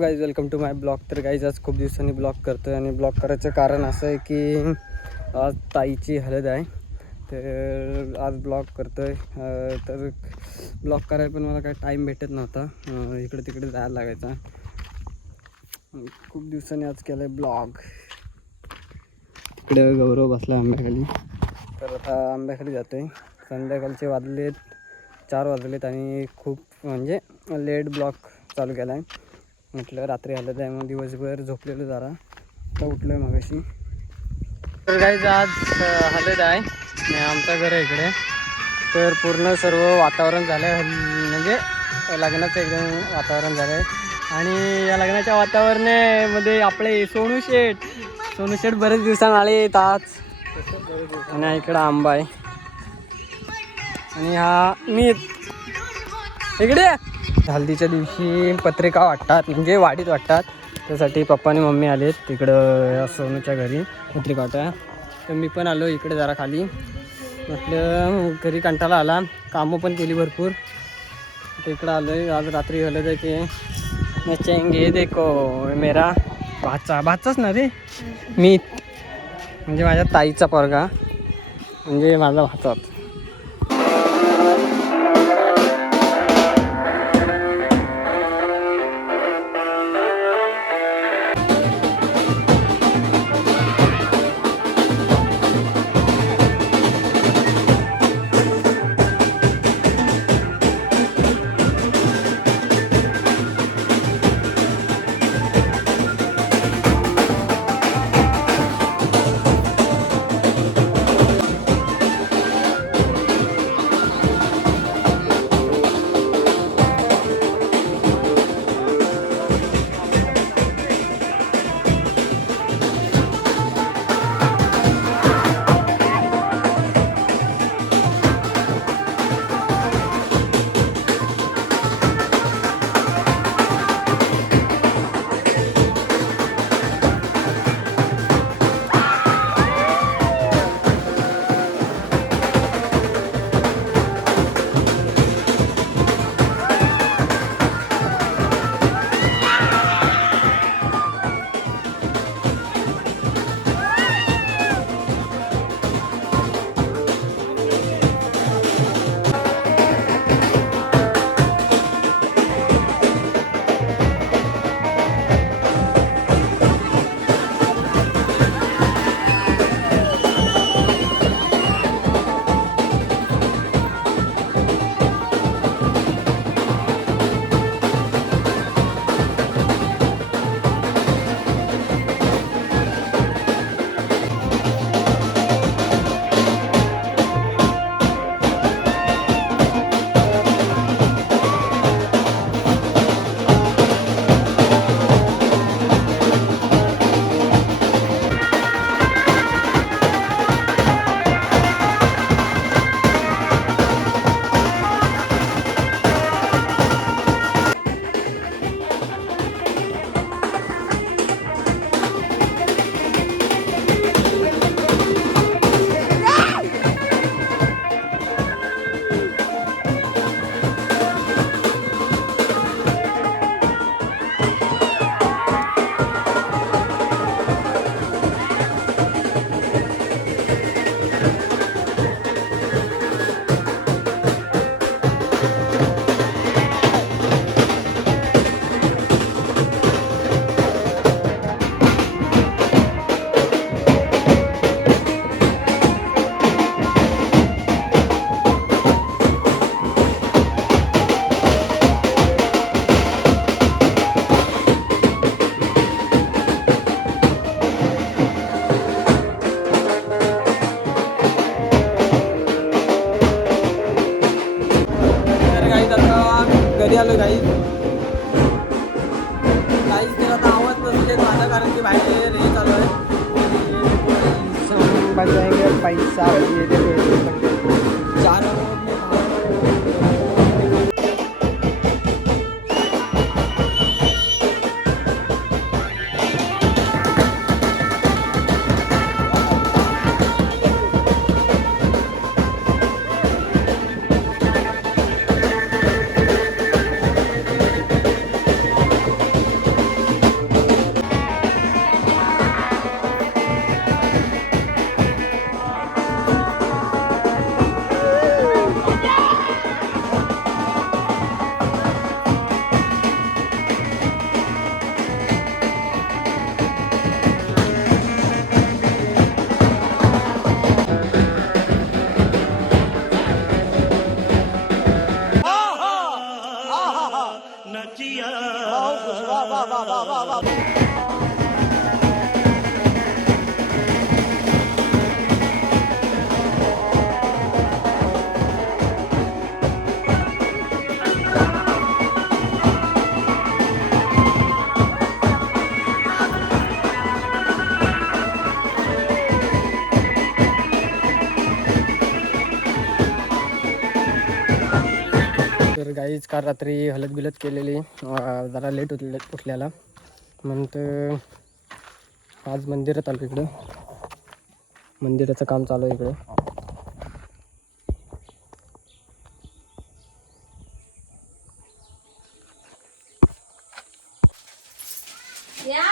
Guys, welcome to my blog. तर guys आज खूप दिवसांनी ब्लॉग करतो आहे आणि ब्लॉग करायचं कारण असं आहे की आज ताईची हळद आहे. तर आज ब्लॉग करतो आहे. तर ब्लॉग करायला पण मला काही टाईम भेटत नव्हता, इकडे तिकडे जायला लागायचा. खूप दिवसांनी आज केलं आहे ब्लॉग. इकडे गौरव बसला आंब्याखाली, तर आता आंब्याखाली जातो आहे. संध्याकाळचे वाजलेत 4 वाजलेत आणि खूप म्हणजे लेट ब्लॉग चालू केला आहे. म्हटलं रात्री आलं आहे, मग दिवसभर झोपलेलं जरा, तर उठलो आहे मगाशी. तर गाईज आज हळद आहे आणि आमचं घर आहे इकडे. तर पूर्ण सर्व वातावरण झालं आहे, म्हणजे लग्नाचं एकदम वातावरण झालं आहे. आणि या लग्नाच्या वातावरणामध्ये आपले सोनू शेठ बरेच दिवसांनी आले आज. आणि इकडं आंबा आहे आणि हा मी इकडे. हल्दीच्या दिवशी पत्रिका वाटतात, म्हणजे वाडीत वाटतात. त्यासाठी पप्पा आणि मम्मी आलेत तिकडं सोनूच्या घरी पत्रिका वाटायला. तर मी पण आलो इकडे जरा खाली. म्हटलं घरी कंटाळा आला, कामं पण केली भरपूर. तर इकडं आलो आहे. आज रात्री झालं तर ते नचेंगे देखो मेरा भाचाच ना रे, मी म्हणजे माझ्या ताईचा पोरगा, म्हणजे माझा भाचा. घरी आलो गाईज. त्याला आता आवाज नसते माझा, कारण की बाहेर हे चालू आहे. पैसा 4 तर गाईच काल रात्री हलत बिलत केलेली, जरा लेट उठल्याला. नंतर आज मंदिरात आलो. इकडं मंदिराचं काम चालू आहे इकडे. या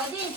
आधी